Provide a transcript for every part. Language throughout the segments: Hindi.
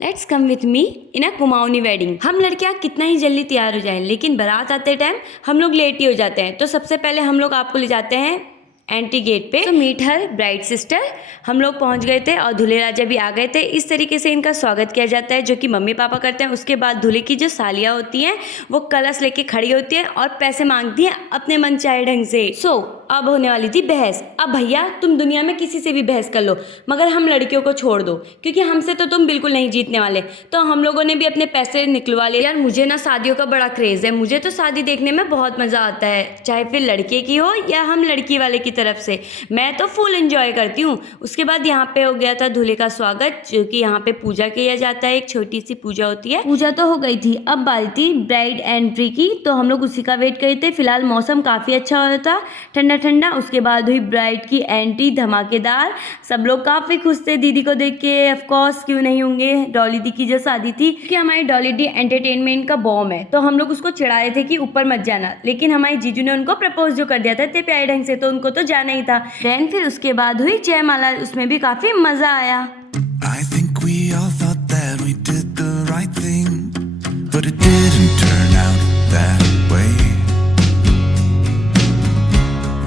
Let's come with me in a Kumaoni wedding. हम लड़कियां कितना ही जल्दी तैयार हो जाएं, लेकिन बारात आते टाइम हम लोग लेट ही हो जाते हैं। तो सबसे पहले हम लोग आपको ले जाते हैं एंट्री गेट पे। तो मीट हर ब्राइड सिस्टर। हम लोग पहुंच गए थे और दूल्हे राजा भी आ गए थे। इस तरीके से इनका स्वागत किया जाता है, जो कि मम्मी पापा करते हैं। उसके बाद दूल्हे की जो सालियाँ होती हैं वो कलश लेके खड़ी होती हैं और पैसे मांगती हैं अपने मन चाहे ढंग से। अब होने वाली थी बहस। अब भैया तुम दुनिया में किसी से भी बहस कर लो, मगर हम लड़कियों को छोड़ दो, क्योंकि हमसे तो तुम बिल्कुल नहीं जीतने वाले। तो हम लोगों ने भी अपने पैसे निकलवा लिए। यार मुझे ना शादियों का बड़ा क्रेज है, मुझे तो शादी देखने में बहुत मजा आता है, चाहे फिर लड़के की हो या हम लड़की वाले की तरफ से। मैं तो फुल एंजॉय करती हूँ। उसके बाद यहाँ पे हो गया था दूल्हे का स्वागत, जो कि यहाँ पे पूजा किया जाता है। एक छोटी सी पूजा होती है। पूजा तो हो गई थी, अब बारी थी ब्राइड एंट्री की। तो हम लोग उसी का वेट कर रहे थे। फिलहाल मौसम काफी अच्छा हो रहा था, ठंडा ठंडा। उसके बाद हुई ब्राइड की एंट्री, धमाकेदार। सब लोग काफी खुश थे दीदी को देख के। ऑफ कोर्स क्यों नहीं होंगे, डॉली दी की जो शादी थी, कि हमारी डॉली दी एंटरटेनमेंट का बॉम है। तो हम लोग उसको चिढ़ा रहे थे कि ऊपर मत जाना, लेकिन हमारी जीजू ने उनको प्रपोज जो कर दिया था इतने प्यारे ढंग से, तो उनको तो जाना ही था। देन फिर उसके बाद हुई जयमाला, उसमें भी काफी मजा आया। I think we all thought that we did the right thing, but it didn't turn out that way.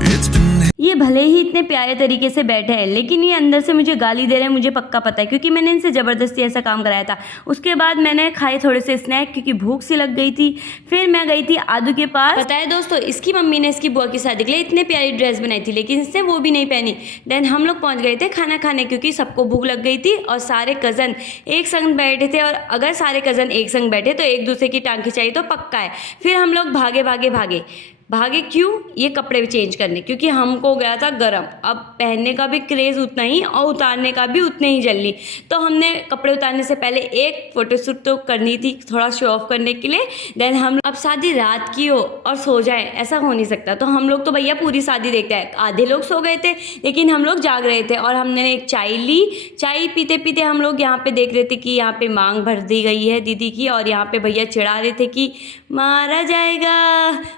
It's been ये भले ही इतने प्यारे तरीके से बैठे हैं, लेकिन ये अंदर से मुझे गाली दे रहे हैं, मुझे पक्का पता है, क्योंकि मैंने इनसे ज़बरदस्ती ऐसा काम कराया था। उसके बाद मैंने खाए थोड़े से स्नैक, क्योंकि भूख सी लग गई थी। फिर मैं गई थी आदू के पास। पता है दोस्तों, इसकी मम्मी ने इसकी बुआ की शादी के लिए इतने प्यारी ड्रेस बनाई थी, लेकिन इसने वो भी नहीं पहनी। देन हम लोग पहुँच गए थे खाना खाने, क्योंकि सबको भूख लग गई थी और सारे कज़न एक संग बैठे थे। और अगर सारे कज़न एक संग बैठे तो एक दूसरे की टांग खिंचाई तो पक्का है। फिर हम लोग भागे भागे भागे भागे क्यों, ये कपड़े भी चेंज करने, क्योंकि हमको हो गया था गरम। अब पहनने का भी क्रेज़ उतना ही और उतारने का भी उतने ही जल्दी। तो हमने कपड़े उतारने से पहले एक फ़ोटोशूट तो करनी थी, थोड़ा शो ऑफ करने के लिए। देन हम अब शादी रात की हो और सो जाए, ऐसा हो नहीं सकता। तो हम लोग तो भैया पूरी शादी देखते हैं। आधे लोग सो गए थे, लेकिन हम लोग जाग रहे थे। और हमने एक चाय ली। चाय पीते पीते हम लोग यहाँ पे देख रहे थे कि यहाँ पे मांग भर दी गई है दीदी की, और यहाँ पे भैया चिढ़ा रहे थे कि मारा जाएगा।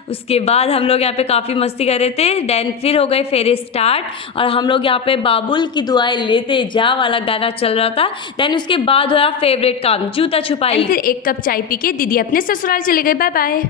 उसके बाद हम लोग यहाँ पे काफ़ी मस्ती कर रहे थे। देन फिर हो गए फेरे स्टार्ट, और हम लोग यहाँ पे बाबुल की दुआएं लेते जा वाला गाना चल रहा था। देन उसके बाद हुआ फेवरेट काम, जूता छुपाई। फिर एक कप चाय पी के दीदी अपने ससुराल चले गए। Bye bye.